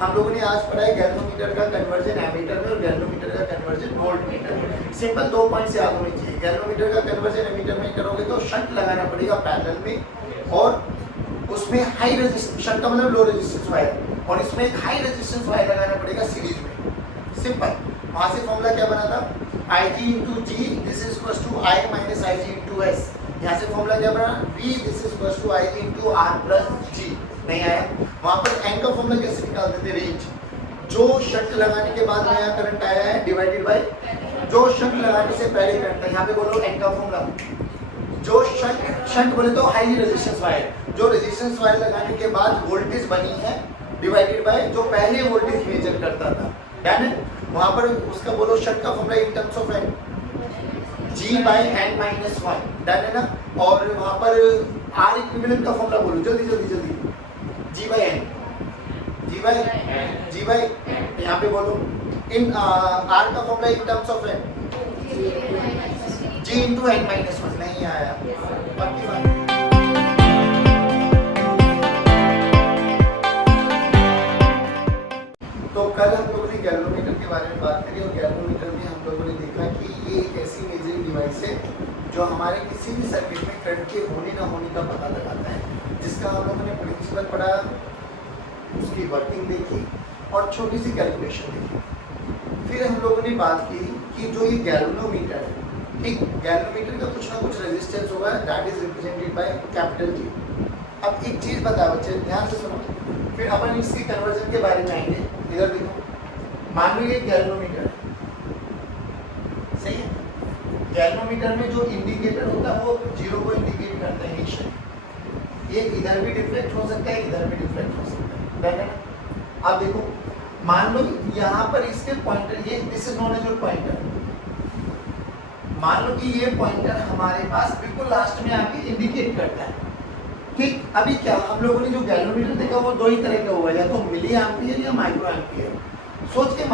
हम लोगों ने आज पढ़ा है गैल्वेनोमीटर का कन्वर्जन एमीटर में और गैल्वेनोमीटर का कन्वर्जन वोल्टमीटर में। सिंपल 2 पॉइंट से याद होनी चाहिए। गैल्वेनोमीटर का कन्वर्जन एमीटर में करोगे तो शंट लगाना पड़ेगा पैरेलल में, और उसमें हाई रेजिस्टेंस, शंट का मतलब लो रेजिस्टेंस वायर, और इसमें एक हाई रेजिस्टेंस वायर लगाना पड़ेगा सीरीज में। सिंपल, वहां से फॉर्मूला क्या बना था, Ig into G this is equals to I minus Ig into S। यहाँ से फॉर्मूला क्या बना, V this is equals to Ig into R plus G। नहीं आया। वहां पर N का फॉर्मूला कैसे निकालते थे, रेंज, जो शंट लगाने के बाद नया करंट आया है डिवाइडेड बाय जो शंट लगाने से पहले करंट था। यहाँ पे बोलो N का फॉर्मूला, जो शंट बोले तो हाई रेजिस्टेंस वायर, जो रेजिस्टेंस वायर लगाने के बाद वोल्टेज बनी है डिवाइडेड बाय जो पहले वोल्टेज मेजर करता था। डन है। वहां पर उसका बोलो शंट का formula in terms of N, G by n minus 1। Done है ना। और वहां पर R इक्विवेलेंट का फॉर्मूला बोलो, जल्दी जल्दी जल्दी, G by n, G by यहाँ पे बोलो इन R का formula in terms of n, G into n minus 1। नहीं आया। बाकी बात तो कल हम लोगों ने गैल्वेनोमीटर के बारे में बात करी, और गैल्वेनोमीटर में हम लोगों ने देखा कि ये एक ऐसी मेजरिंग डिवाइस है जो हमारे किसी भी सर्किट में करंट के होने ना होने का पता लगाता है, जिसका हम लोगों ने प्रिंसिपल पढ़ा, उसकी वर्किंग देखी और छोटी सी कैलकुलेशन देखी। फिर हम लोगों ने बात की कि जो ये गैल्वेनोमीटर है, ठीक, गैल्वेनोमीटर का कुछ ना कुछ रेजिस्टेंस होगा, that is represented by capital G। अब एक चीज़ बताओ बच्चे, ध्यान से सुनो, फिर अपन इसकी कन्वर्जन के बारे में आएंगे। इधर देखो, मान लो ये गैल्वेनोमीटर है, सही है। गैल्वेनोमीटर में जो इंडिकेटर होता है वो 0 को इंडिकेट करता है इनिशियल। ये इधर भी डिफ्लेक्ट हो सकता है, इधर भी डिफ्लेक्ट हो सकता है। अब देखो, मान लो यहाँ पर इसके पॉइंटर, ये this is known as your pointer. मान लो कि ये पॉइंटर हमारे पास बिल्कुल लास्ट में आके इंडिकेट करता है, ठीक। अभी क्या हम लोगों ने जो गैल्वेनोमीटर देखा वो दो ही तरह का हुआ, या तो मिली एम्पियर या माइक्रो एम्पियर। सोच के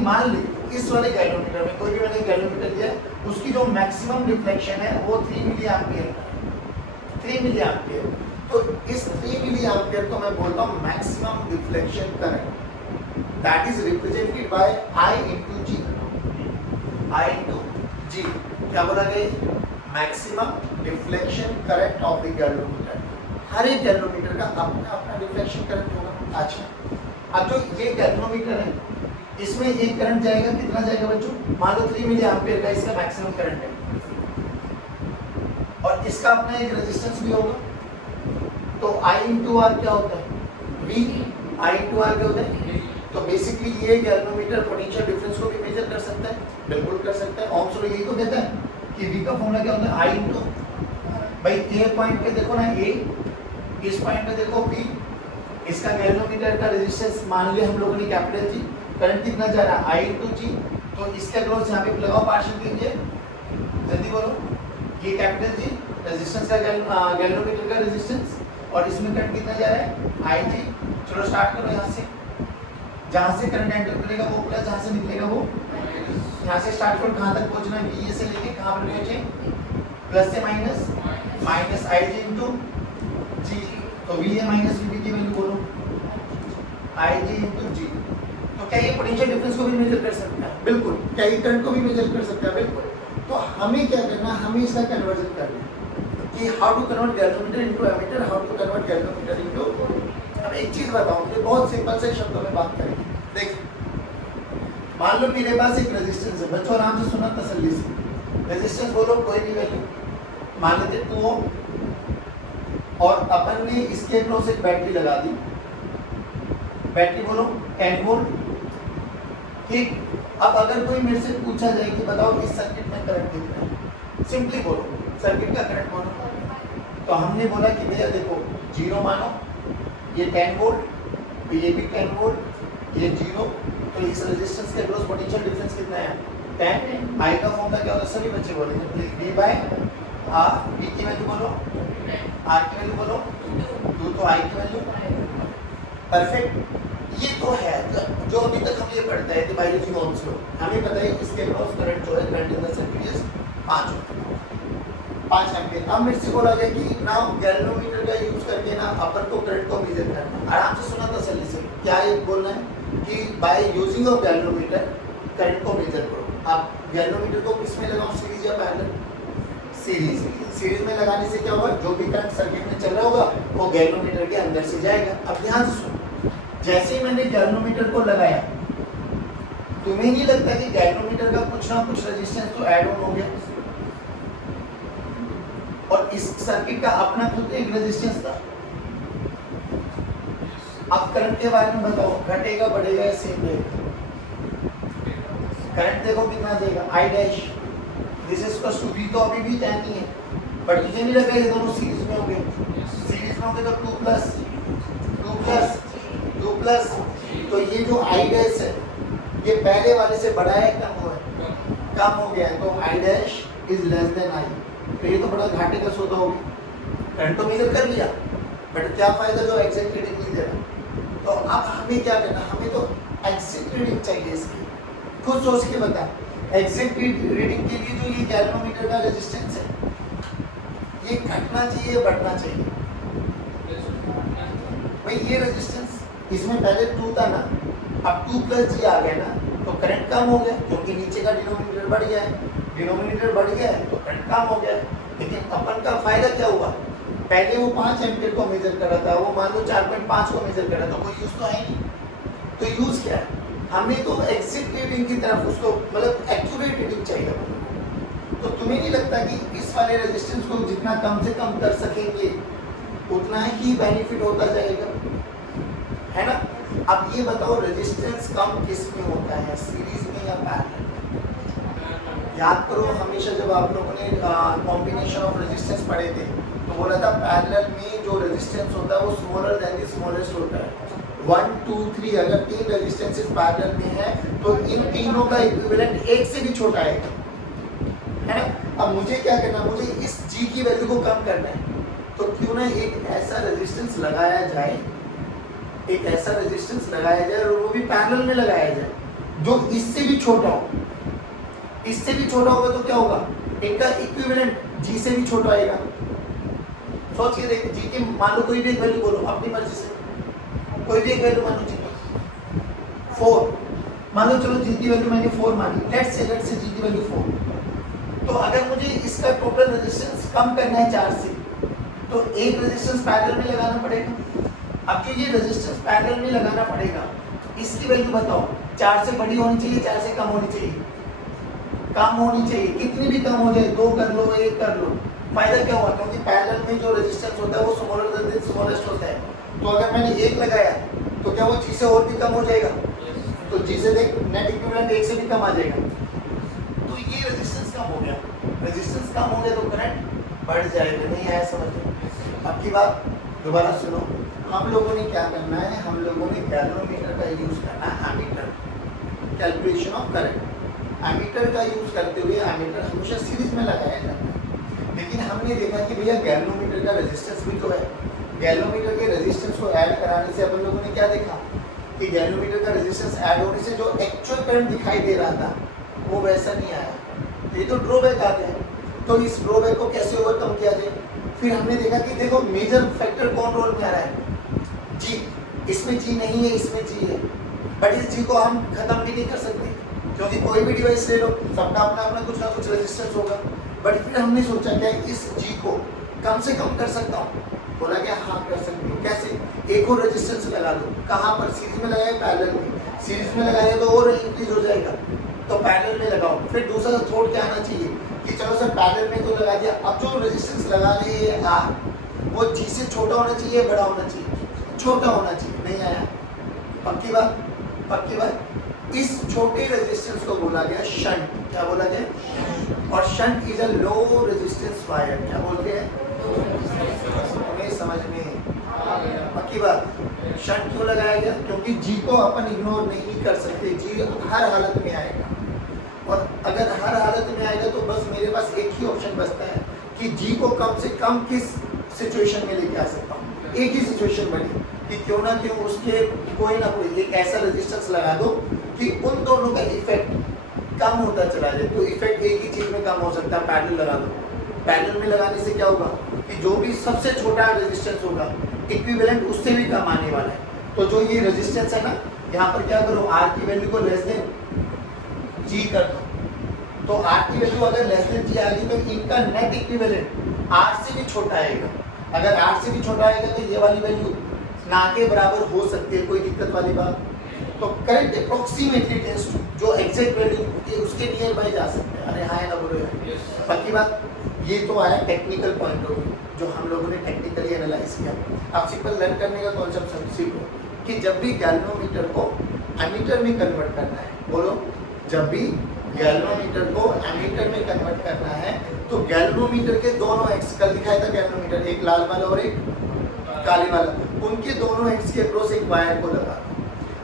मान ली इस वाले गैल्वेनोमीटर में, कोई भी मैंने गैल्वेनोमीटर लिया, उसकी जो मैक्सिमम रिफ्लेक्शन है वो 3 मिली एम्पियर, 3 मिली एम्पियर। तो इस 3 मिली एम्पियर को मैं बोलता हूँ maximum reflection current, that is represented by I into G। I into G क्या बोला गया, maximum reflection current of the galvanometer. हर एक गैल्वेनोमीटर का अपना अपना रिफ्लेक्शन करंट होगा। अच्छा, अब जो ये गैल्वेनोमीटर है, इसमें एक करंट जाएगा, कितना जाएगा बच्चों, मान लो 3 मिली एम्पियर का इसका मैक्सिमम करंट है, और इसका अपना एक रेजिस्टेंस भी होगा। तो I into R क्या होता है, V। I into R क्या होता है, तो बेसिकली ये गैल्वेनोमीटर पोटेंशियल डिफरेंस को भी मेजर कर सकता है, बिल्कुल कर सकता है। ओम्स लॉ यही तो कहता है कि V का फॉर्मूला क्या होता है, I into, भाई ए पॉइंट पे देखो ना A, इस पॉइंट पे देखो B, इसका गैल्वेनोमीटर का रेजिस्टेंस मान लिया हम लोगों ने कैपिटल G, करंट कितना जा रहा है I into G, तो इसके अक्रॉस यहाँ पे लगाओ पार्शियल कीजिए, जल्दी बोलो, ये कैपिटल G रेजिस्टेंस का गैल्वेनोमीटर का रेजिस्टेंस, और इसमें करंट कितना जा रहा है IG। चलो स्टार्ट करो यहाँ से, जहाँ से करंट एंटर करेगा वो प्लस, जहाँ से निकलेगा वो, यहाँ से स्टार्ट करो, कहाँ तक पहुँचना है, VA से लेके कहाँ पर पहुँचे, प्लस से minus, minus IG into G, तो VA माइनस VB की वैल्यू बोलो, IG into G। तो क्या ये पोटेंशियल डिफरेंस को भी मेजर कर सकता है, बिल्कुल। क्या ये करंट को भी मेजर कर सकता है, बिल्कुल। तो हमें क्या करना है, हमें इसका कन्वर्जन करना है कि how to convert galvanometer into ammeter, how to convert galvanometer into. अब एक चीज बताऊं, मुझे बहुत सिंपल से शब्दों में बात करेंगे। देखिए, मान लो मेरे पास एक रेजिस्टेंस है, बच्चों आराम से सुना तसल्ली से। रेजिस्टेंस बोलो कोई भी वैल्यू, मान लेते 2 ओम, और अपन ने इसके अक्रॉस एक बैटरी लगा दी, बैटरी बोलो 10 वोल्ट, ठीक। अब अगर कोई मेरे से पूछा जाए कि बताओ इस सर्किट में करंट कितना है, सिंपली बोलो सर्किट का करंट मानो, तो हमने बोला कि भैया देखो 0 मानो, ये 10 वोल्ट, तो ये भी 10 वोल्ट, ये 0, तो इस रेजिस्टेंस के अक्रॉस पोटेंशियल डिफरेंस कितना है, 10। I का फॉर्मूला क्या होता है, सभी बच्चे बोलेंगे, V by R। V की वैल्यू बोलो, R की वैल्यू बोलो, 2, तो I की वैल्यू, परफेक्ट। ये तो है जो अभी तक हम ये पढ़ते हैं बायोलॉजी ओम्स लॉ, हमें पता है इसके क्रॉस करंट जो है, current in the circuit is 5 ampere. अब मेरे से बोला गया कि नाउ गैल्वेनोमीटर का यूज करके ना अपन को करंट को मेजर करना, आराम से सुना तसल्ली से। क्या ये बोलना है कि by using of galvanometer current को मेजर करो। आप गैल्वेनोमीटर को किस में लगाओ, सीरीज या पैरेलल? सीरीज। सीरीज में लगाने से क्या होगा, जो भी करंट सर्किट में चल रहा होगा वो गैल्वेनोमीटर के अंदर से जाएगा। अब ध्यान से सुनो, जैसे ही मैंने गैल्वेनोमीटर को लगाया, तुम्हें नहीं लगता कि गैल्वेनोमीटर का कुछ ना कुछ रेजिस्टेंस तो ऐड ऑन हो गया, और इस सर्किट का अपना खुद एक रेजिस्टेंस था। अब करंट के बारे में बताओ, घटेगा बढ़ेगा या सेम रहेगा? करंट देखो कितना देगा, I dash, this is equal to V तो अभी भी तय नहीं है, बट तुझे नहीं लगा ये दोनों सीरीज में होंगे? सीरीज में होंगे तो 2 प्लस 2 प्लस 2 प्लस, तो ये जो I डैश है ये पहले वाले से बड़ा है कम हुआ है? कम हो गया है, तो I dash is less than I। तो ये तो बड़ा घाटे का सौदा हो गया। करंट तो मेजर कर लिया, बट क्या फायदा जो एग्जैक्ट रीडिंग नहीं दे रहा। तो अब हमें क्या करना, हमें तो एग्जैक्ट रीडिंग चाहिए इसकी। खुद सोच के बता, एग्जैक्ट रीडिंग के लिए जो ये गैल्वेनोमीटर का रेजिस्टेंस है ये घटना चाहिए बढ़ना चाहिए? भाई ये रेजिस्टेंस, इसमें पहले 2 था ना, अब 2 प्लस जी आ गया ना, तो करंट कम हो गया क्योंकि नीचे का डिनोमिनेटर बढ़ गया है। डिनोमिनेटर बढ़ गया है तो करंट कम हो गया है। लेकिन अपन का फायदा क्या हुआ, पहले वो 5 एम्पीयर को मेजर कर रहा था, वो मान लो 4.5 को मेजर कर रहा था, कोई यूज तो है नहीं। तो यूज क्या है, हमें तो एग्जैक्ट रीडिंग की तरफ उसको मतलब एक्यूरेट रीडिंग चाहिए। तो तुम्हें नहीं लगता कि इस वाले रेजिस्टेंस को जितना कम से कम कर सकेंगे उतना ही बेनिफिट होता जाएगा, है ना? अब ये बताओ रेजिस्टेंस कम किस में होता है, सीरीज में या पैरेलल? याद करो हमेशा जब आप लोगों ने कॉम्बिनेशन ऑफ रेजिस्टेंस पढ़े थे तो बोला था पैरेलल में जो रेजिस्टेंस होता है वो स्मॉलर देन द स्मॉलेस्ट होता है। 1 2 3 अगर 3 रेजिस्टेंसेस पैरेलल में है तो इन तीनों का इक्विवेलेंट एक से भी छोटा है ना? अब मुझे क्या करना, मुझे इस G की वैल्यू को कम करना है, तो क्यों ना एक ऐसा रेजिस्टेंस लगाया जाए, एक ऐसा रेजिस्टेंस लगाया जाए और वो भी पैरेलल में लगाया जाए जो इससे भी छोटा हो। इससे भी छोटा होगा तो क्या होगा, इनका इक्विवेलेंट G से भी छोटा आएगा। सोच के देख, G की मान लो कोई भी एक वैल्यू बोलो अपनी मर्जी से, कोई भी एक वैल्यू मान लो G की 4 मान लो, चलो G की वैल्यू मैंने 4 मानी, लेट्स से G की वैल्यू 4। तो अगर मुझे इसका टोटल रेजिस्टेंस कम करना है 4 से, तो एक रेजिस्टेंस पैरेलल में लगाना पड़ेगा। अब जो ये रेजिस्टेंस पैरेलल में लगाना पड़ेगा इसकी वैल्यू बताओ, 4 से बड़ी होनी चाहिए, 4 से कम होनी चाहिए? कम होनी चाहिए। कितनी भी कम हो जाए, 2 कर लो 1 कर लो, फायदा क्या हुआ, क्योंकि पैरेलल में जो रेजिस्टेंस होता है वो स्मॉलर देन द स्मॉलेस्ट होता है। तो अगर मैंने 1 लगाया तो क्या वो G से और भी कम हो जाएगा? तो G से देख नेट इक्विवेलेंट 1 से भी कम आ जाएगा। तो ये रेजिस्टेंस कम हो गया, रेजिस्टेंस कम हो गया तो करंट बढ़ जाएगा। नहीं आया समझ में? अब की बात दोबारा सुनो, हम लोगों ने क्या करना है, हम लोगों ने गैल्वेनोमीटर का यूज करना है ammeter, calculation of current. Ammeter का यूज करते हुए एमीटर हमेशा सीरीज में लगाया जाता है, लेकिन हमने देखा कि भैया गैल्वेनोमीटर का रेजिस्टेंस भी तो है। गैल्वेनोमीटर के रेजिस्टेंस को ऐड कराने से अपन लोगों ने क्या देखा कि गैल्वेनोमीटर का रेजिस्टेंस ऐड होने से जो एक्चुअल करंट दिखाई दे रहा था वो वैसा नहीं आया। ये तो ड्रॉबैक आ गया। तो इस ड्रॉबैक को कैसे ओवरकम किया जाए? फिर हमने देखा कि देखो मेजर फैक्टर कौन रोल में आ रहा है, G। इसमें G नहीं है, इसमें G है, बट इस G को हम खत्म भी नहीं कर सकते क्योंकि कोई भी डिवाइस ले लो सबका अपना अपना कुछ ना कुछ रेजिस्टेंस होगा। बट फिर हमने सोचा क्या इस G को कम से कम कर सकता हूँ? बोला क्या हाँ कर सकते हो। कैसे? एक और रेजिस्टेंस लगा दो। कहाँ पर? सीरीज में लगाए, पैरेलल में। सीरीज में लगाए तो और इंक्रीज हो जाएगा, तो पैरेलल में लगाओ। फिर दूसरा थॉट क्या आना चाहिए कि चलो सर पैरेलल में तो लगा दिया, अब जो रेजिस्टेंस लगा रहे हैं R वो G से छोटा होना चाहिए, बड़ा होना चाहिए? छोटा होना चाहिए। नहीं आया? पक्की बात? पक्की बात। इस छोटे रेजिस्टेंस को बोला गया शंट। क्या बोला गया? और shunt is a low resistance wire. क्या बोलते हैं? हमें समझ में पक्की बात। शंट क्यों लगाया गया? क्योंकि G को अपन इग्नोर नहीं कर सकते, G हर हालत में आएगा, और अगर हर हालत में आएगा तो बस मेरे पास एक ही ऑप्शन बचता है कि G को कम से कम किस सिचुएशन में लेके आ सकता हूँ। एक ही सिचुएशन बनी कि क्यों ना क्यों उसके कोई ना कोई एक ऐसा रेजिस्टेंस लगा दो कि उन दोनों का इफेक्ट कम होता चला जाए। तो इफेक्ट एक ही चीज में कम हो सकता है, पैरेलल लगा दो। पैरेलल में लगाने से क्या होगा कि जो भी सबसे छोटा रेजिस्टेंस होगा इक्विवेलेंट उससे भी कम आने वाला है। तो जो ये रेजिस्टेंस है ना, यहाँ पर क्या करो, आर की वैल्यू को लेस देन जी कर दो। तो आर की वैल्यू अगर लेस देन जी आ गई तो इनका नेट इक्विवेलेंट आर से भी छोटा आएगा। अगर आर से भी छोटा आएगा तो ये वाली वैल्यू ना के बराबर हो सकती है, कोई दिक्कत वाली बात। तो करंट अप्रोक्सीमेटली टेस्ट जो एग्जैक्ट वैल्यू होती है उसके नियर बाय जा सकते हैं। अरे हाँ ना बोलो यार। बाकी बात ये तो आया टेक्निकल पॉइंट ऑफ व्यू जो हम लोगों ने टेक्निकली एनालाइज किया। आप सिंपल लर्न करने का कॉन्सेप्ट सीखो कि जब भी गैल्वेनोमीटर को एमीटर में कन्वर्ट करना है, बोलो जब भी गैल्वेनोमीटर को एमीटर में कन्वर्ट करना है तो गैल्वेनोमीटर के दोनों एक्स, कल दिखाया था गैल्वेनोमीटर, एक लाल वाला और एक काले वाला, उनके दोनों एक्स के अक्रॉस एक वायर को लगा।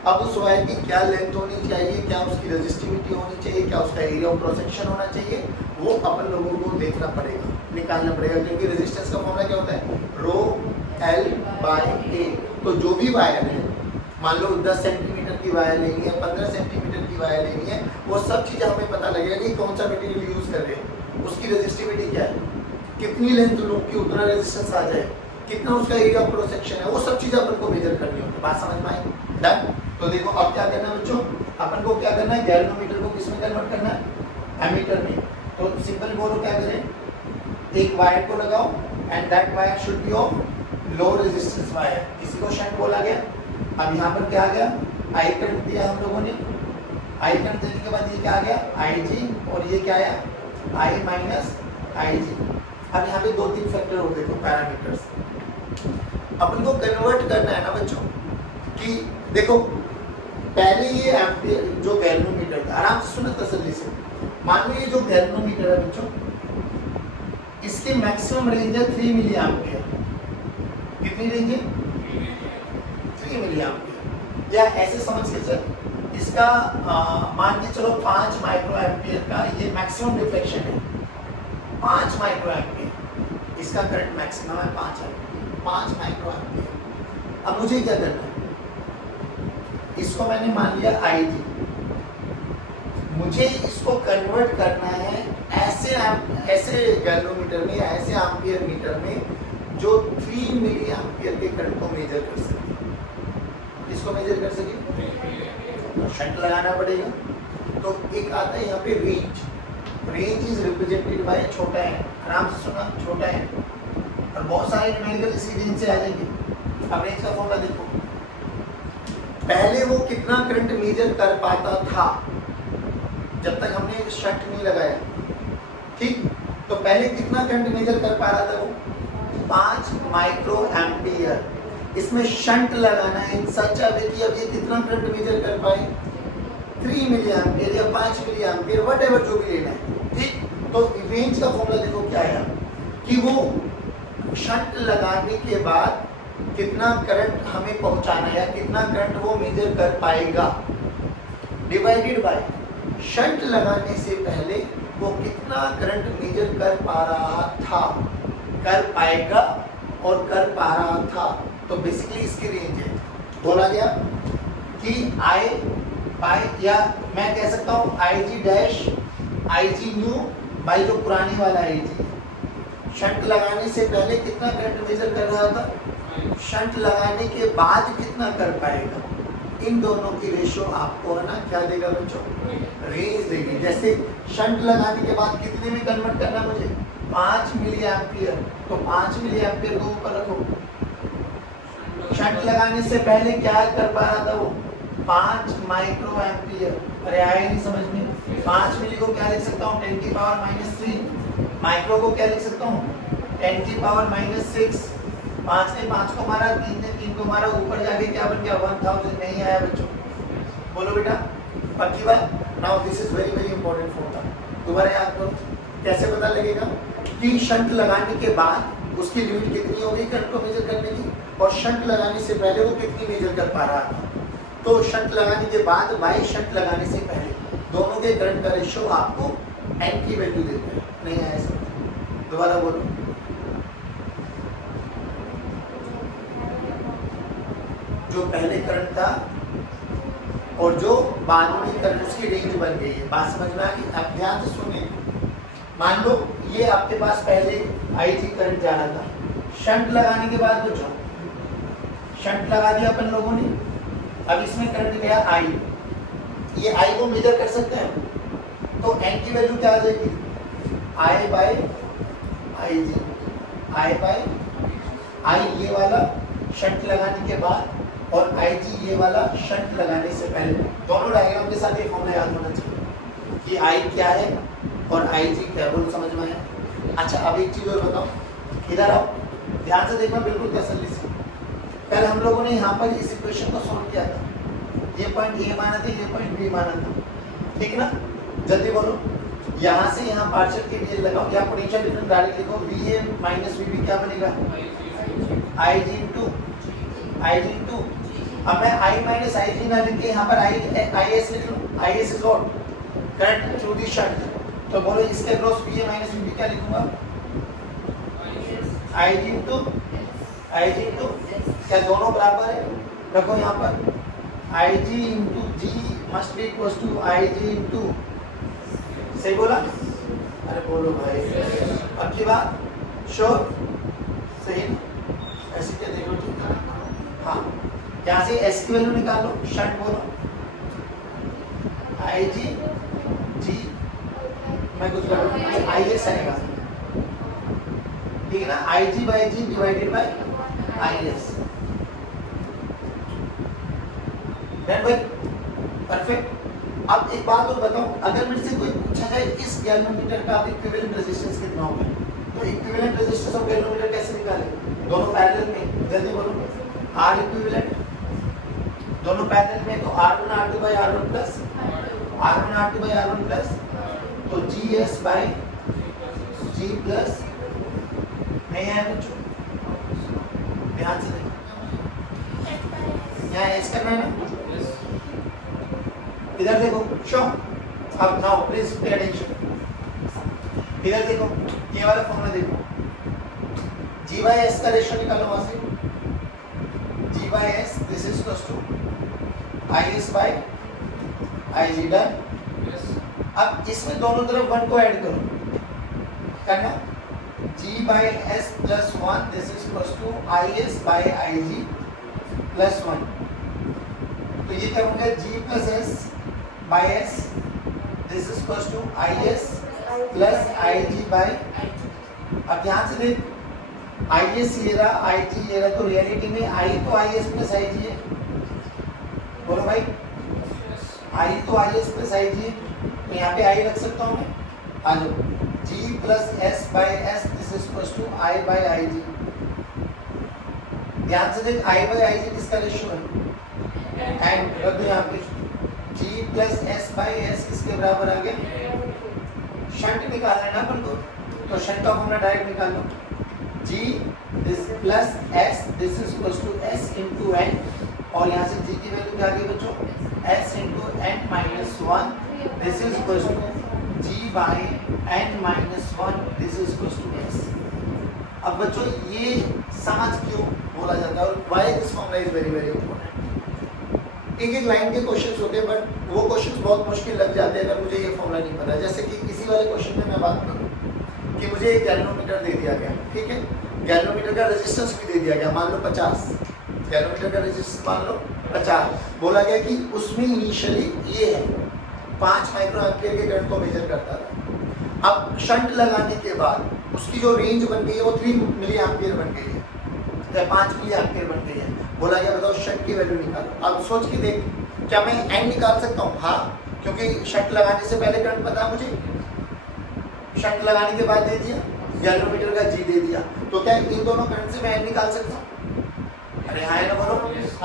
अब उस वायर की क्या लेंथ होनी चाहिए, क्या उसकी रेजिस्टिविटी होनी चाहिए, क्या उसका एरिया ऑफ क्रॉस सेक्शन होना चाहिए, वो अपन लोगों को देखना पड़ेगा, निकालना पड़ेगा। क्योंकि रेजिस्टेंस का फॉर्मूला क्या होता है, रो एल बाय ए। तो जो भी वायर है, मान लो 10 सेंटीमीटर की वायर लेनी है, 15 सेंटीमीटर की वायर लेनी है, वो सब चीज़ें हमें पता लगेगा कि कौन सा मटेरियल यूज़ कर रहे हैं, उसकी रेजिस्टिविटी क्या है, कितनी लेंथ लूँ कि उतना रेजिस्टेंस आ जाए, कितना उसका एरिया ऑफ क्रॉस सेक्शन है, वो सब चीज़ें अपन को मेजर करनी होगी। बात समझ में आई? डन। तो देखो अब क्या करना है बच्चों, अपन को क्या करना है, गैल्वेनोमीटर को किस में कन्वर्ट करना है, एमीटर में। तो सिंपल बोलो क्या करें, एक वायर को लगाओ and that wire should be of low resistance wire, इसी को शंट बोला गया। अब यहाँ पर क्या आ गया, आई करंट दिया हम लोगों ने, आई करंट देने के बाद ये क्या आ गया, आई जी, और ये क्या आया, आई माइनस आई जी। अब यहाँ पे 2-3 फैक्टर हो देखो, पैरामीटर्स अपन को कन्वर्ट करना है ना बच्चों, कि देखो पहले ये एम्पियर जो गैल्वेनोमीटर था, आराम से सुनो तसल्ली से, मान लो ये जो गैल्वेनोमीटर है बच्चों, इसकी मैक्सिमम रेंज है 3 मिली एम्पियर। कितनी रेंज है, 3 मिली एम्पियर। या ऐसे समझ के चल, इसका मान के चलो 5 माइक्रो एम्पियर का ये मैक्सिमम रिफ्लेक्शन है, 5 माइक्रो एम्पियर इसका करंट मैक्सिमम है, 5 माइक्रो एम्पियर। अब मुझे क्या करना है, इसको मैंने मान लिया आई जी, मुझे इसको कन्वर्ट करना है ऐसे गैल्वेनोमीटर में, ऐसे एम्पियर मीटर में जो 3 मिली एम्पियर के करंट को मेजर कर सके। इसको मेजर कर सके तो शंट लगाना पड़ेगा। तो एक आता है यहाँ पे range, range is represented bye छोटा है, आराम से सुना, छोटा है, और बहुत सारे न्यूमेरिकल इसी रेंज से आ जाएंगे। अब रेंज का फॉर्मूला देखो, पहले वो कितना करंट मेजर कर पाता था जब तक हमने शंट नहीं लगाया, ठीक, तो पहले कितना करंट मेजर कर पा रहा था वो, 5 माइक्रो एम्पियर। इसमें शंट लगाना है इन सच अ वे कि अब ये कितना करंट मेजर कर पाए, 3 मिली एम्पियर या 5 मिली एम्पियर, व्हाटएवर जो भी लेना है, ठीक। तो रेंज का फॉर्मूला देखो क्या आया, कि वो शंट लगाने के बाद कितना करंट हमें पहुंचाना है, या कितना करंट वो मेजर कर पाएगा, डिवाइडेड बाय शंट लगाने से पहले वो कितना करंट मेजर कर पा रहा था, कर पाएगा और कर पा रहा था। तो बेसिकली इसकी रेंज है, बोला गया कि आई बाय, या मैं कह सकता हूँ I G dash I G new by जो पुरानी वाला आई जी, शंट लगाने से पहले कितना करंट मेजर कर रहा था, शंट लगाने के बाद कितना कर पाएगा, इन दोनों की रेशो आपको है ना क्या देगा बच्चों, रेंज देगी। जैसे शंट लगाने के बाद कितने में कन्वर्ट करना मुझे, 5 मिली एम्पियर, तो 5 मिली एम्पियर को ऊपर रखो। शंट लगाने से पहले क्या कर पा रहा था वो, 5 माइक्रो एम्पियर। अरे आए नहीं समझ में, 5 मिली को क्या लिख सकता हूँ, 10 की पावर -3, माइक्रो को क्या लिख सकता हूँ, 10 की पावर -6। 5 ने 5 को मारा, 3 ने 3 को मारा, ऊपर जाके क्या बन गया, 1000 नहीं आया बच्चों। बोलो बेटा, पक्की बात। Now this is very very important formula, दोबारा याद करो। कैसे पता लगेगा कि शंट लगाने के बाद उसकी लिमिट कितनी होगी करंट को मेजर करने की, और शंट लगाने से पहले वो कितनी मेजर कर पा रहा था। तो शंट लगाने के बाद बाई शंट लगाने से पहले दोनों के करंट का रेशियो आपको n की वैल्यू देते हैं। नहीं आया समझ, दोबारा बोलो। जो पहले करंट था और जो बाद में करंट, उसकी रेंज बन गई है। बात समझ में आ गई? अब ध्यान से सुनिए, मान लो ये आपके पास पहले आई जी करंट जाना था, शंट लगाने के बाद बच्चों शंट लगा दिया अपन लोगों ने, अब इसमें करंट गया आई, ये आई को मेजर कर सकते हैं, तो एन की वैल्यू क्या आ जाएगी, आई बाय आई जी, आई बाय आई ये वाला शंट लगाने के बाद और आई जी ये वाला शंट लगाने से पहले, दोनों डायग्राम के साथ ये फॉर्मूला याद होना चाहिए कि आई क्या है और आई जी क्या है, बोलो समझ में आया। अच्छा अब एक चीज़ और बताओ, इधर आप ध्यान से देखना बिल्कुल तसल्ली से, पहले हम लोगों ने यहाँ पर इस इक्वेशन को सॉल्व किया था, ये पॉइंट ए माना था, ये पॉइंट बी माना था, ठीक ना, जल्दी बोलो, यहाँ से यहाँ पार्शियल के लिए लगाओ या पोटेंशियल डिफरेंस डायरेक्ट लिखो, V A minus V B क्या बनेगा, आई जी इंटू आई जी इंटू, अब मैं आई माइनस आई जी ना लिख के यहाँ पर आई एस लिख लूँ, I S is what, current through the shunt, तो बोलो इसके across V A minus V B क्या लिखूंगा, आई जी इंटू क्या दोनों बराबर है, रखो यहाँ पर I G into G must be equal to I G into, सही बोला, अरे बोलो भाई, अब की बात श्योर, सही ना, ऐसे क्या देखो ठीक है, हाँ यहाँ से एस की वैल्यू निकालो, शंट बोलो, आई जी जी मैं कुछ करूँ, आई एस आएगा, ठीक है ना, I G by G divided by I S, भाई परफेक्ट। अब एक बात और बताओ, अगर मेरे से कोई पूछा जाए इस गैल्वेनोमीटर का इक्विवेलेंट रेजिस्टेंस कितना होगा, तो इक्विवेलेंट रेजिस्टेंस ऑफ गैल्वेनोमीटर कैसे निकाले, दोनों पैरेलल में, जल्दी बोलो, आर इक्विवेलेंट, दोनों पैरेलल में, तो R1 R2 by R1 plus R1 R2 by R1 plus, तो GS by G प्लस, नहीं है कुछ, ध्यान से देखो, यहाँ एस करना है ना, इधर देखो, शो अब नाउ प्लीज पे अटेंशन, इधर देखो, ये वाला फॉर्मूला देखो, G by S का रेशियो निकालो वहां से, G by S this is equal to IS by IG done, अब इसमें दोनों तरफ 1 को ऐड करो, करना, G by S plus 1 this is equals to IS by IG plus 1, तो ये क्या होगा, G plus S by S this is equals to IS plus IG by, अब ध्यान से देख, IS ये रहा, IG ये रहा, तो रियलिटी में I तो IS plus IG है, बोलो भाई, I तो IS plus IG है, तो यहाँ पे I रख सकता हूँ मैं, आ जाओ, G plus S by S this is equals to I by IG, ध्यान से देख, I by IG किसका रेशियो है, एंड रख दो यहाँ पे, G plus S by S किसके बराबर आ गया, शंट निकालना है ना अपन को, तो शंट का फॉर्मूला डायरेक्ट निकाल लो, G this plus S this is equals to S into N, और यहाँ से G की वैल्यू क्या आ गई बच्चों, S into N minus 1 this is equals to G by N minus 1 this is equals to S। अब बच्चों ये समझ क्यों बोला जाता है और why this formula is very very important। एक एक लाइन के क्वेश्चंस होते हैं, बट वो क्वेश्चंस बहुत मुश्किल लग जाते हैं अगर मुझे ये फॉर्मूला नहीं पता। जैसे कि इसी वाले क्वेश्चन में मैं बात करूँ कि मुझे एक गैल्वेनोमीटर दे दिया गया, ठीक है, गैल्वेनोमीटर का रेजिस्टेंस भी दे दिया गया, मान लो 50, गैल्वेनोमीटर का रेजिस्टेंस मान लो 50, बोला गया कि उसमें इनिशियली ये है 5 माइक्रो एम्पियर के करंट को मेजर करता था। अब शंट लगाने के बाद उसकी जो रेंज बन गई है वो 3 मिली एम्पियर बन गई है, 5 मिली एम्पियर बन गई है। बोला गया बताओ शंट की वैल्यू निकालो। अब सोच के देख, क्या मैं एन निकाल सकता हूँ? हाँ, क्योंकि शंट लगाने से पहले करंट पता मुझे, शंट लगाने के बाद दे दिया, गैल्वेनोमीटर का जी दे दिया, तो क्या इन दोनों करंट से मैं एन निकाल सकता हूँ? अरे हाँ है ना, बोलो।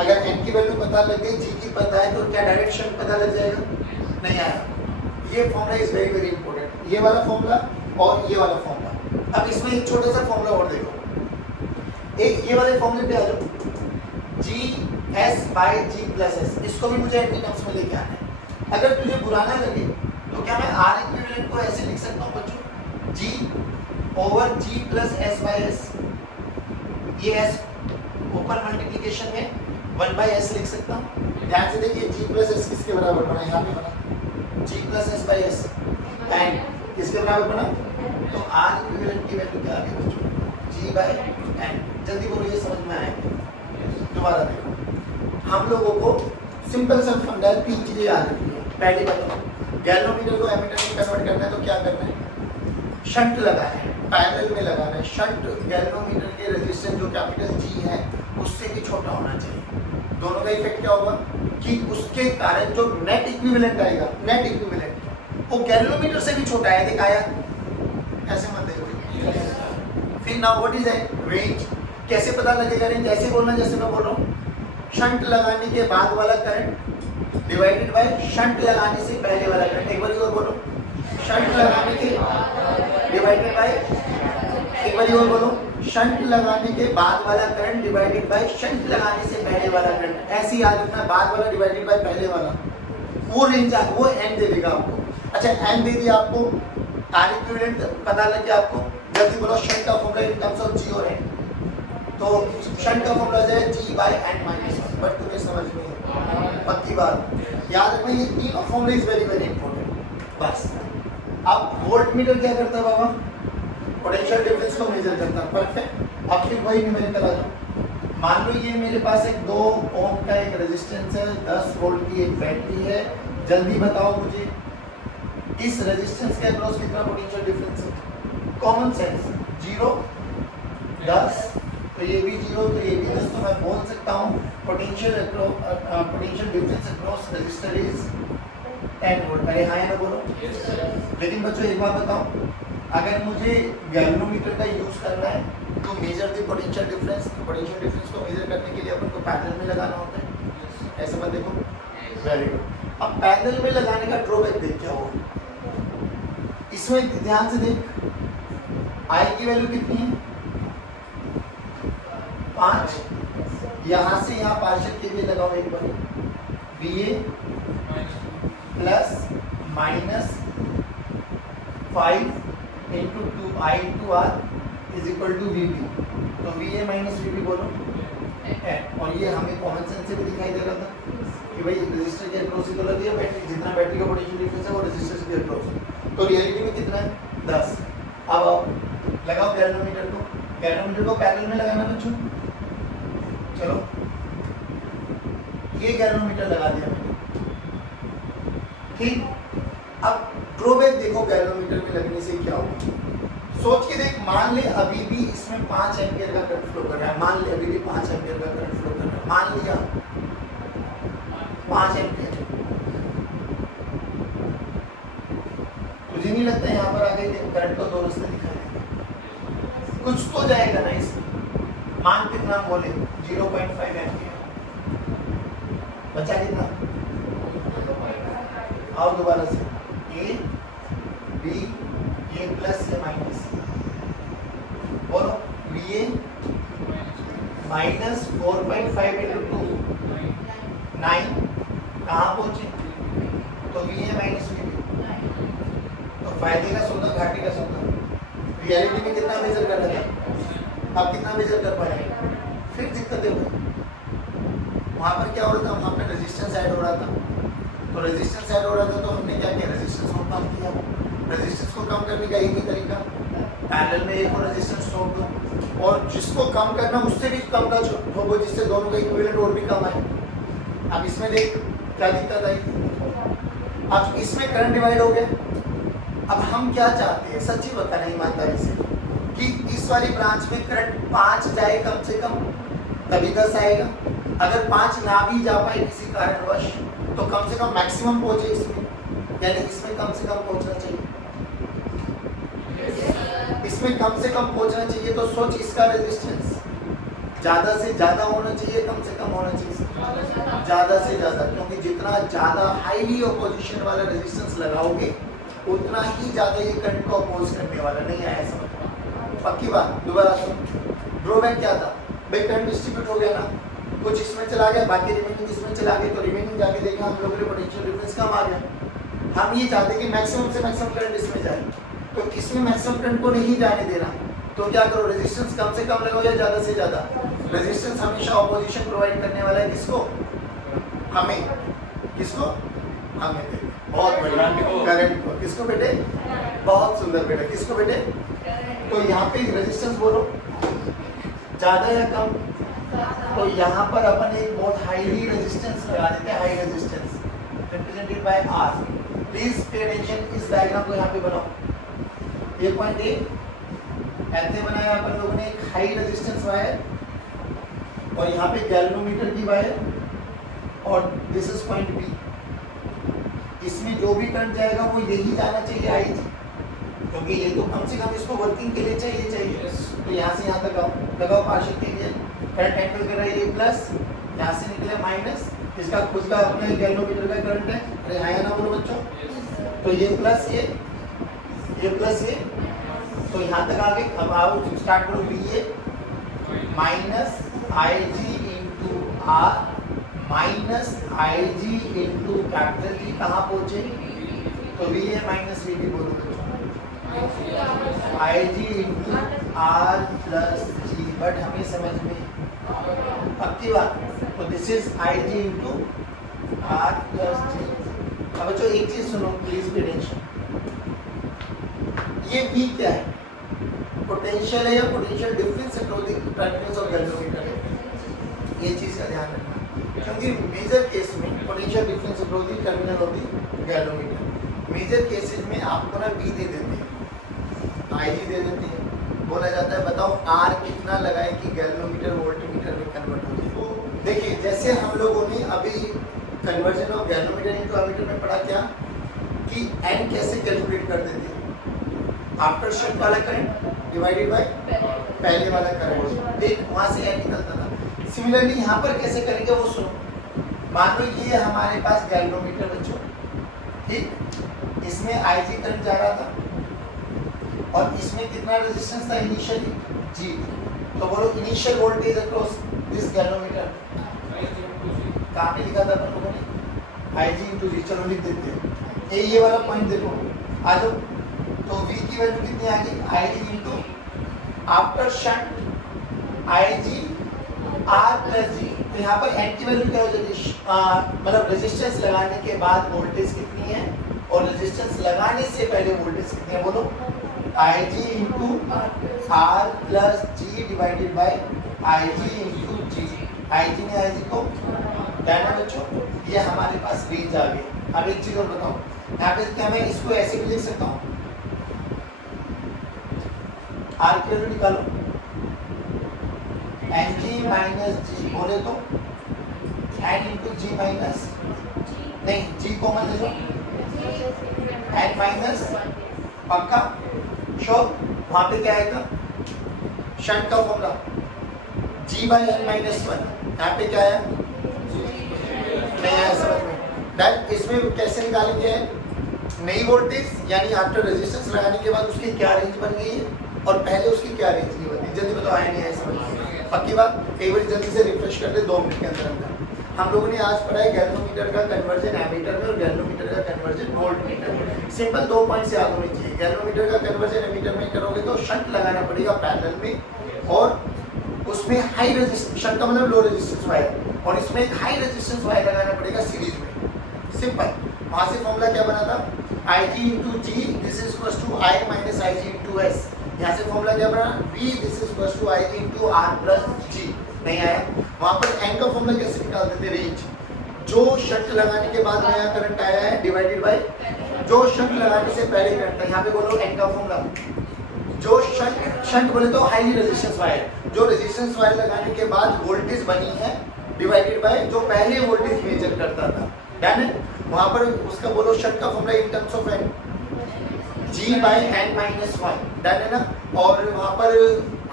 अगर एन की वैल्यू पता लग गई, जी की पता है, तो क्या डायरेक्ट शंट पता लग जाएगा? नहीं आया। ये formula is very very important, ये वाला फॉर्मूला और ये वाला फॉर्मूला। अब इसमें एक छोटा सा फॉर्मूला और देखो, एक ये वाले फॉर्मूले पे आ जाओ, G S by G plus S, इसको भी मुझे एंटी टर्म्स में लेके आना है। अगर तुझे बुरा ना लगे तो क्या मैं आर इक्विवेलेंट को ऐसे लिख सकता हूँ बच्चों, G over G plus S by S, ये एस ऊपर मल्टीप्लिकेशन में 1 बाई एस लिख सकता हूँ। ध्यान से देखिए, जी प्लस एस किसके बराबर बना? यहाँ पे बना G plus S by S, and किसके बराबर बना? तो आर इक्विवेलेंट की वैल्यू क्या आ गई बच्चों? जी बाई एन। जल्दी बोलो, ये समझ में आए? दोबारा देखो, हम लोगों को सिंपल सा फंडा 3 चीजें याद रखनी है। पहली बताओ, गैल्वेनोमीटर को एमीटर में कन्वर्ट करना है तो क्या करना है? शंट लगाना है, पैरेलल में लगाना है। शंट गैल्वेनोमीटर के रेजिस्टेंस जो कैपिटल G है उससे भी छोटा होना चाहिए। दोनों का इफेक्ट क्या होगा कि उसके कारण जो नेट इक्विवेलेंट आएगा, नेट इक्विवेलेंट वो गैल्वेनोमीटर से भी छोटा है। दिखाया ऐसे मत देखो। फिर नाउ व्हाट इज रेंज? कैसे पता लगेगा रेंज? ऐसे बोलना जैसे मैं बोल रहा हूँ, शंट लगाने के बाद वाला करंट डिवाइडेड बाय शंट लगाने से पहले वाला करंट। एक बार और बोलो, शंट लगाने के डिवाइडेड बाय, एक बार और बोलो, शंट लगाने के बाद वाला करंट डिवाइडेड बाय शंट लगाने से पहले वाला करंट। ऐसे याद रखना, बाद वाला डिवाइडेड बाय पहले वाला, वो रेंज वो एन दे देगा आपको। अच्छा एन दे दिया आपको, आर इक्विवेलेंट पता लग गया आपको। जल्दी बोलो शंट का formula in terms of G और N। तो शंट का फॉर्मूला है G by N minus 1। But तुम्हें समझ में पक्की बात याद रखना, ये तीनों formula is very very important. बस अब वोल्ट मीटर क्या करता है बाबा? पोटेंशियल डिफरेंस को मेजर करता है। परफेक्ट। अब फिर वही न्यूमेरिकल आ जाओ। मान लो ये मेरे पास एक 2 ओम का एक रेजिस्टेंस है, 10 वोल्ट की एक बैटरी है। जल्दी बताओ मुझे इस रेजिस्टेंस के अक्रॉस कितना पोटेंशियल डिफरेंस है? कॉमन सेंस 0 10, तो ये भी 0 तो ये भी 10, तो मैं बोल सकता हूँ potential difference across resistor is 10 volt. अरे हाँ या ना बोलो। लेकिन बच्चों एक बात बताओ, अगर मुझे गैल्वेनोमीटर का यूज करना है तो मेजर द पोटेंशियल डिफरेंस, तो पोटेंशियल डिफरेंस को मेजर करने के लिए अपन को पैरेलल में लगाना होता है। ऐसे मत देखो। Very good. अब पैरेलल में लगाने का ड्रॉबैक देख क्या होगा इसमें, ध्यान से देख। I की वैल्यू कितनी है? 5। यहां से यहां पार्शियल के लिए लगाओ एक बार। VA plus minus 5 into 2I into R is equal to VB। तो VA माइनस VB बोलो। और ये हमें कॉमन सेंस से भी दिखाई दे रहा था कि भाई रेजिस्टर के अक्रॉस ही तो लगी है बैटरी, जितना बैटरी का पोटेंशियल डिफरेंस है वो रेजिस्टर के अक्रॉस। तो रियलिटी में कितना है? 10। अब आओ लगाओ गैल्वेनोमीटर को। गैल्वेनोमीटर को पैरेलल में लगाना बच्चों। चलो ये गैल्वेनोमीटर लगा दिया मैंने, ठीक। अब ड्रॉबैक देखो गैल्वेनोमीटर में लगने से क्या होगा। सोच के देख, मान ले अभी भी इसमें 5 एम्पियर का करंट फ्लो कर रहा है। मान ले अभी भी 5 एम्पियर का करंट फ्लो कर रहा है। मान लिया 5 एम्पियर। तुझे नहीं लगता है यहाँ पर आगे करंट को 2 रास्ते दिखाएगा? कुछ तो जाएगा ना इसमें। मान कितना बोले 0.5 एम्पियर। बचा कितना? आओ दोबारा से, ए बी, ये प्लस या माइनस बोलो। VA minus 4.5 into 2 9। कहाँ पहुंचे? तो VA माइनस VB। तो फायदे का सौदा घाटे का सौदा। रियलिटी में कितना मेजर कर रहे थे? अब कितना मेजर कर पाए? फिर दिक्कत है वहाँ पर क्या हो रहा था? वहाँ पर रेजिस्टेंस ऐड हो रहा था। तो रेजिस्टेंस ऐड हो रहा था तो हमने क्या किया? रेजिस्टेंस को कम किया। रेजिस्टेंस को कम करने का एक ही तरीका, पैरेलल में एक और रेजिस्टेंस छोड़ दो, और जिसको कम करना उससे भी कम का छोड़ो, जिससे दोनों का इक्विवेलेंट और भी कम आए। अब इसमें देख क्या दिक्कत आई। अब इसमें करंट डिवाइड हो गया। अब हम क्या चाहते हैं, सच्ची बताना ईमानदारी से, कि इस वाली ब्रांच में करंट 5 जाए कम से कम, तभी 10 आएगा। अगर 5 ना भी जा पाए किसी कारणवश तो कम से कम मैक्सिमम पहुंचे इसमें, यानी इसमें कम से कम पहुंचना चाहिए। इसमें कम से कम पहुंचना चाहिए। तो सोच, इसका रेजिस्टेंस ज्यादा से ज्यादा होना चाहिए, कम से कम होना चाहिए ज्यादा से ज्यादा, क्योंकि जितना ज्यादा हाईली ऑपोजिशन वाला रेजिस्टेंस लगाओगे उतना ही ज्यादा ये करंट को अपोज करने वाला। नहीं आया समझ? पक्की बात। दोबारा सुन, ड्रॉबैक क्या था भाई? करंट डिस्ट्रीब्यूट हो गया ना, कुछ इसमें चला गया, बाकी रिमेनिंग इसमें चला गया। तो रिमेनिंग जाके देखा हम लोगों ने पोटेंशियल डिफरेंस कम आ गया। हम ये चाहते कि मैक्सिमम से मैक्सिमम करंट इसमें जाए, तो इसमें मैक्सिमम करंट को नहीं जाने देना। तो क्या करो, रेजिस्टेंस कम से कम लगाओ या ज्यादा से ज्यादा। रेजिस्टेंस हमेशा ऑपोजिशन प्रोवाइड करने वाला है किसको? हमें। किसको? हमें। बहुत बढ़िया, करंट को। किसको बेटे? बहुत सुंदर बेटा। किसको बेटे? तो यहाँ पे रेजिस्टेंस बोलो, ज्यादा या कम? तो यहाँ पर अपन एक बहुत हाईली रेजिस्टेंस लगा देते हैं, high resistance represented by R. Please pay attention, इस डायग्राम को यहाँ पे बनाओ। ये पॉइंट ए ऐसे बनाया अपन लोगों ने, एक हाई रेजिस्टेंस वायर और यहाँ पे गैल्वेनोमीटर की वायर और दिस इज पॉइंट बी। इसमें जो भी करंट जाएगा वो यही जाना चाहिए आई जी, क्योंकि ये तो कम से कम इसको वर्किंग के लिए चाहिए। तो यहाँ से यहाँ तक लगाओ पार्शियल के लिए करंट एंटर कर रहा है ये प्लस, यहाँ से निकले माइनस, इसका खुद का अपने गैल्वेनोमीटर का करंट है। अरे हाँ ना बोलो बच्चों, तो ये प्लस ये प्लस ये, तो यहाँ तक आ गए। अब आओ स्टार्ट करो, B A minus I G into R minus I G into capital G कहाँ पहुंचे, तो V A minus V D बोलो बच्चों, I G into R plus G. But हमें समझ में पक्की बात, तो this is I G into R plus G. अब बच्चों एक चीज सुनो प्लीज, टेंशन, ये वी क्या है, पोटेंशियल है या potential difference across the terminals of galvanometer है। ये चीज का ध्यान रखना, क्योंकि मेजर केस में potential difference across the terminal of the galvanometer, major cases में आपको ना वी दे देते हैं, आई जी दे देते हैं, बोला जाता है बताओ आर कितना लगाए कि गैल्वेनोमीटर वोल्टमीटर में कन्वर्ट हो जाए। देखिए जैसे हम लोगों ने अभी conversion of galvanometer into ammeter में पढ़ा क्या, कि एन कैसे कैलकुलेट कर देते हैं, आफ्टर शंट वाला करंट डिवाइडेड बाय पहले वाला करंट, देख वहां से एन निकलता था। सिमिलरली यहाँ पर कैसे करेंगे वो सुनो। मान लो ये हमारे पास गैल्वेनोमीटर बच्चों, ठीक, इसमें आई जी करंट जा रहा था और इसमें कितना रेजिस्टेंस था इनिशियली, जी। तो बोलो initial voltage across this galvanometer कहाँ पे लिखा था अपन लोगों ने, आई जी इंटू जी। चलो लिख देते हैं, ये वाला पॉइंट देखो आ जाओ। तो V की वैल्यू कितनी आ गई, I G into after shunt I G R plus G. तो यहाँ पर एन की वैल्यू क्या हो जाएगी, मतलब रेजिस्टेंस लगाने के बाद वोल्टेज कितनी है और रेजिस्टेंस लगाने से पहले वोल्टेज कितनी है, बोलो I G into R plus G divided by I G into G. I G ने आई जी को डायना बच्चों, ये हमारे पास रेंज आ गई। अब एक चीज और बताओ, यहाँ पे क्या मैं इसको ऐसे भी लिख सकता हूँ, आर की वैल्यू निकालो, एन जी माइनस जी बोले तो एन इंटू जी माइनस, नहीं जी कॉमन ले लो, एन माइनस, पक्का श्योर। वहां पे क्या आएगा, शंट का formula G by N minus one. यहाँ पे क्या आया, नहीं आया समझ में। दैट इसमें कैसे निकालेंगे, नई वोल्टेज यानी आफ्टर रेजिस्टेंस लगाने के बाद उसकी क्या रेंज बन गई है और पहले उसकी क्या रेंज की बनी, जल्दी बताओ आया नहीं आया समझ में, पक्की बात। एक बार जल्दी से रिफ्रेश कर दे 2 मिनट के अंदर अंदर। हम लोगों ने आज पढ़ा है गैल्वेनोमीटर का कन्वर्जन एमीटर में और गैल्वेनोमीटर का कन्वर्जन वोल्टमीटर में। सिंपल 2 पॉइंट से याद होनी चाहिए, गैल्वेनोमीटर का कन्वर्जन एमीटर में करोगे तो शंट लगाना पड़ेगा पैरेलल में, और उसमें हाई रेजिस्टेंस, शंट का मतलब लो रेजिस्टेंस वायर, और इसमें एक हाई रेजिस्टेंस वायर लगाना पड़ेगा सीरीज में। सिंपल, वहां से फॉर्मूला क्या बना था, I G into G this is equal to I minus I G into S. यहाँ से फॉर्मूला क्या बना, V this is equal to I G into R plus G. नहीं आया, वहां पर एन का फॉर्मूला कैसे निकाल देते, रेंज, जो शंट लगाने के बाद नया करंट आया है डिवाइडेड बाय जो शंट लगाने से पहले करंट था। यहाँ पे बोलो एन का फॉर्मूला, जो शंट बोले तो हाई रेजिस्टेंस वायर, जो रेजिस्टेंस वायर लगाने के बाद वोल्टेज बनी है डिवाइडेड बाय जो पहले वोल्टेज मेजर करता था, डन है। वहां पर उसका बोलो शंट का formula in terms of N, G by N minus one, done है ना। और वहां पर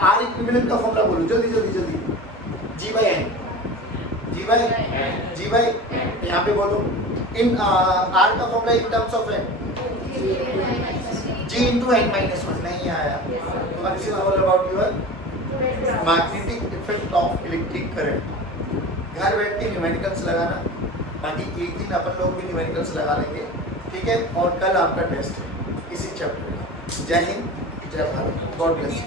आर इक्विवेलेंट का फॉर्मूला बोलो जल्दी जल्दी जल्दी, G by N, G by यहाँ पे बोलो इन आर का formula in terms of N, G into N minus one. नहीं आया, तो this is all about your magnetic effect of electric current. घर बैठ के न्यूमेरिकल्स लगाना, बाकी एक दिन अपन लोग भी न्यूमेरिकल्स लगा लेंगे, ठीक है। और कल आपका टेस्ट है इसी चैप्टर का। जय हिंद, जय भारत, गॉड ब्लेस।